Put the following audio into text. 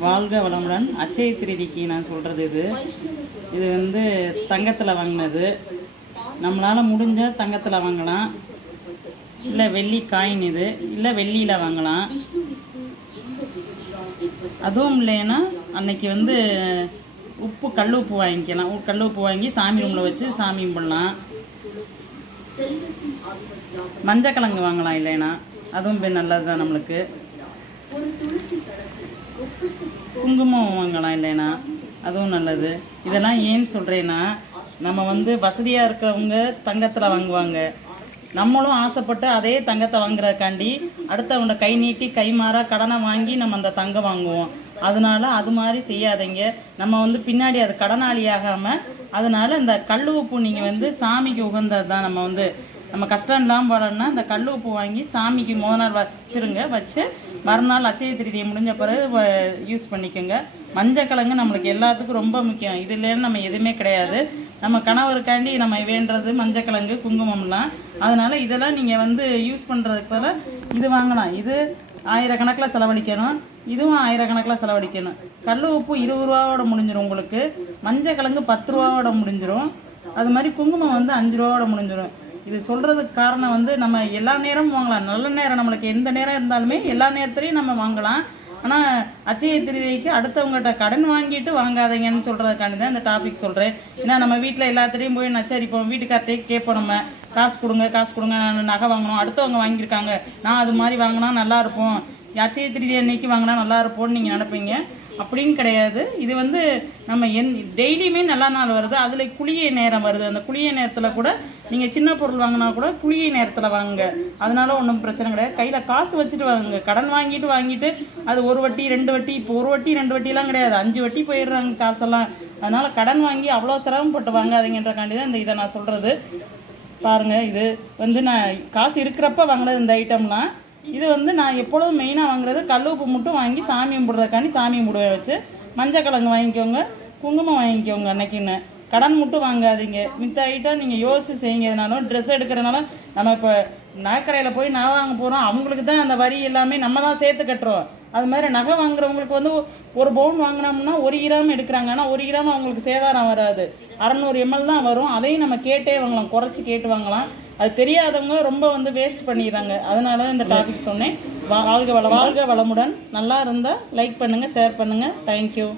வாழ்க வளமுடன். அச்சய திருதிக்கு நான் சொல்கிறது இது. இது வந்து தங்கத்தில் வாங்கினது. நம்மளால் முடிஞ்சால் தங்கத்தில் வாங்கலாம். இல்லை வெள்ளி காயின் இது. இல்லை வெள்ளியில் வாங்கலாம். அதுவும் இல்லைன்னா அன்னைக்கு வந்து உப்பு கல் உப்பு வாங்கிக்கலாம். உ- கல் உப்பு வாங்கி சாமி ரூமில் வச்சு சாமி கும்பிடலாம். மஞ்சக்கிழங்கு வாங்கலாம் இல்லைன்னா. அதுவும் நல்லது தான் நம்மளுக்கு. குங்குமம் வாங்கலாம் இல்லைன்னா அதுவும் நல்லது. இதெல்லாம் ஏன்னு சொல்கிறேன்னா நம்ம வந்து வசதியாக இருக்கிறவங்க தங்கத்தில் வாங்குவாங்க. நம்மளும் ஆசைப்பட்டு அதே தங்கத்தை வாங்குறதுக்காண்டி அடுத்தவங்க கை நீட்டி கை மாறா கடனை வாங்கி நம்ம அந்த தங்கம் வாங்குவோம். அதனால அது மாதிரி செய்யாதீங்க. நம்ம வந்து பின்னாடி அது கடனாளி ஆகாமல் அதனால இந்த கல் உப்பு நீங்கள் வந்து சாமிக்கு உகந்தது தான் நம்ம வந்து நம்ம கஷ்டம் இல்லாமல் வரணும்னா இந்த கல் உப்பு வாங்கி சாமிக்கு முத நாள் வச்சுருங்க வச்சு மறுநாள் அச்சய திருதியை முடிஞ்ச பிறகு யூஸ் பண்ணிக்கோங்க. மஞ்சக்கிழங்கு நம்மளுக்கு எல்லாத்துக்கும் ரொம்ப முக்கியம். இது இல்லைன்னு நம்ம எதுவுமே கிடையாது. நம்ம கணவருக்காண்டி நம்ம வேண்டது மஞ்சக்கிழங்கு குங்குமம்லாம். அதனால இதெல்லாம் நீங்கள் வந்து யூஸ் பண்ணுறதுக்கு பிறகு இது வாங்கலாம். இது ஆயிரக்கணக்கில் செலவழிக்கணும். இதுவும் ஆயிரக்கணக்கில் செலவழிக்கணும். கல் உப்பு இருபது ரூபாவோட முடிஞ்சிடும் உங்களுக்கு. மஞ்சக்கிழங்கு பத்து ரூபாவோட முடிஞ்சிடும் அது மாதிரி குங்குமம் வந்து அஞ்சு ரூபாவோட முடிஞ்சிடும் இது சொல்றதுக்கு காரணம் வந்து நம்ம எல்லா நேரமும் வாங்கலாம். நல்ல நேரம் நம்மளுக்கு எந்த நேரம் இருந்தாலுமே எல்லா நேரத்துலையும் நம்ம வாங்கலாம். ஆனால் அச்சய திருதிக்கு அடுத்தவங்ககிட்ட கடன் வாங்கிட்டு வாங்காதீங்கன்னு சொல்கிறதுக்காண்டி தான் இந்த டாபிக் சொல்கிறேன் ஏன்னா நம்ம வீட்டில் எல்லாத்துலேயும் போய் நச்சரிப்போம் வீட்டுக்கார்ட்டே கேட்போம் நம்ம. காசு கொடுங்க காசு கொடுங்க நான் நகை வாங்கணும். அடுத்தவங்க வாங்கியிருக்காங்க. நான் அது மாதிரி வாங்கினா நல்லா இருப்போம். அச்சய திருதி அன்னைக்கு வாங்கினா நல்லா இருப்போம்னு நீங்கள் நினைப்பீங்க. அப்படின்னு கிடையாது. இது வந்து நம்ம என் டெய்லியுமே நல்ல நாள் வருது. அதில் குளிய நேரம் வருது. அந்த குளிய நேரத்தில் கூட நீங்கள் சின்ன பொருள் வாங்கினா கூட குளிய நேரத்தில் வாங்குங்க. அதனால ஒன்றும் பிரச்சனை கிடையாது. கையில் காசு வச்சுட்டு வாங்குங்க. கடன் வாங்கிட்டு வாங்கிட்டு அது ஒரு வட்டி ரெண்டு வட்டி இப்போ ஒரு வட்டி ரெண்டு வட்டிலாம் கிடையாது. அஞ்சு வட்டி போயிடுறாங்க காசெல்லாம். அதனால கடன் வாங்கி அவ்வளோ சிரமப்பட்டு வாங்காதீங்கன்றக்காண்டி தான் இந்த இதை நான் சொல்கிறது பாருங்கள் இது வந்து நான் காசு இருக்கிறப்ப வாங்கினது இந்த ஐட்டம்லாம் இது வந்து நான் எப்பொழுதும் மெயினாக வாங்குறது கல் உப்பு மட்டும் வாங்கி சாமி கும்பிட்றதுக்காண்டி சாமி கும்பிடுவே வச்சு. மஞ்சள் கிழங்கு வாங்கிக்கோங்க குங்குமம் வாங்கிக்கோங்க அன்னைக்குன்னு. கடன் மட்டும் வாங்காதீங்க. மித்த ஐட்டம் நீங்கள் யோசிச்சு செய்யுங்க எதுனாலும் ட்ரெஸ் எடுக்கிறனால நம்ம இப்போ நகைக்கடையில் போய் நகை வாங்க போகிறோம் அவங்களுக்கு தான் அந்த வரி எல்லாமே நம்ம தான் சேர்த்து கட்டுறோம். அது மாதிரி நகை வாங்குறவங்களுக்கு வந்து ஒரு பவுன் வாங்கினோம்னா ஒரு கிராம் எடுக்கிறாங்க. ஆனால் ஒரு கிராம் அவங்களுக்கு சேதாரம் வராது. அறநூறு எம்எல் தான் வரும். அதையும் நம்ம கேட்டே வாங்கலாம். குறைச்சி கேட்டு வாங்கலாம். அது தெரியாதவங்க ரொம்ப வந்து வேஸ்ட் பண்ணிடுறாங்க. அதனால தான் இந்த டாபிக் சொன்னேன். வா- வாழ்க வள வாழ்க வளமுடன். நல்லா இருந்தால் லைக் பண்ணுங்கள் ஷேர் பண்ணுங்கள் தேங்க்யூ